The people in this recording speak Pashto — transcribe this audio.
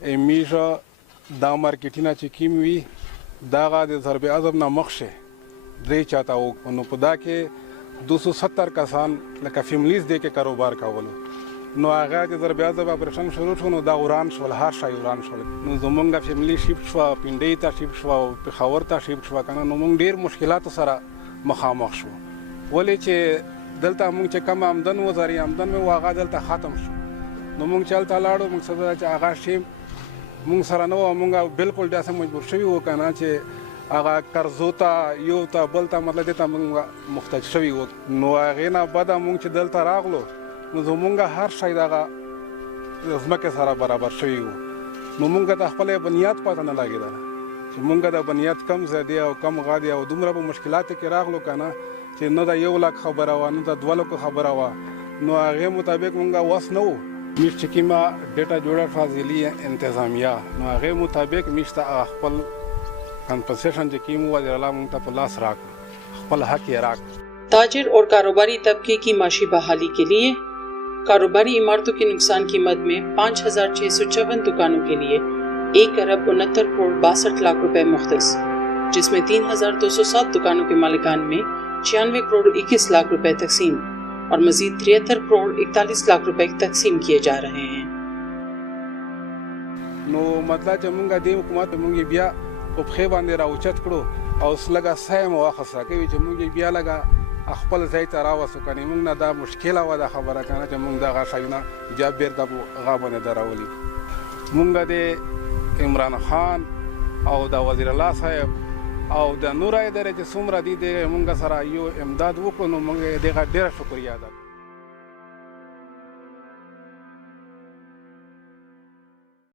میشه دا مارکیټونه چې کیم وي دغه د ضرب عضب نه مخشه درې چاته وکړو نو په دا کې 270 کسان لکه فیملیز دی کې کاروبار کولو نو هغه د ضرب عضب اپریشن شروع شو نو دا وران شول هر شی وران شول نو زمونږ فیملی شیفټ شو پنډۍ ته شیفټ شو پېښور ته شیفټ شو کنه نو موږ ډیر مشکلاتو سره مخامخ شو ولې چې دلته موږ چې کم آمدن وزاري آمدن مې واغه دلته ختم شو نو موږ چلته لاړو موږ سره چې هغه شی موږ سره نو موږ بالکل داسې مجبور شوي وو کنه چې هغه قرضو ته یو ته بل ته مطلب دې ته موږ محتاج شوي وو نو هغې نه بده موږ چې دلته راغلو نو زمونږ هر شی دغه ځمکې سره برابر شوي وو نو موږ ته خپل بنیاد پته نه لګېدله چې موږ د بنیاد کم زیادې او کم غادي او دومره په مشکلاتو کې راغلو کنه چې نه د 1 لک خبره وه نه د 2 لکو خبره وه نو هغې مطابق موږ وس نه وو میش چې کومه ډیټا جوړه فاضلي انتظامیه نو هغې مطابق میش ته خپل کمپنسیشن چې کوم وزیر اعلیٰ موږ ته په لاس راکړو خپل حق یې راکړو ताजिर और कारोबारी तबके की माशी बहाली के लिए कारोबारी इमारतों के नुकसान की मद में 5,654 दुकानों के लिए 1,69,62,62,00,000 रुपए मुख्तस, जिसमें 3,207 दुकानों के मालिकान में 96,21,00,000 रुपए तकसीम और मजीद 73,41,00,000 रुपए तकसीम किए जा रहे हैं। नो मतलब چې موږ د حکومت موږ بیا په خې باندې راوچت کړو او لږه سایم واخصه کوي چې موږ بیا لږه خپل ځای ته راوسو کنه موږ نه دا مشکله و دا خبره کنه چې موږ دغه شایونه بیا بیرته په هغه باندې دراولي موږ د عمران خان او د وزیر الله صاحب او د نور ادارې چې څومره دي د موږ سره یو امداد وکړو نو موږ دغه ډېره شکریا ده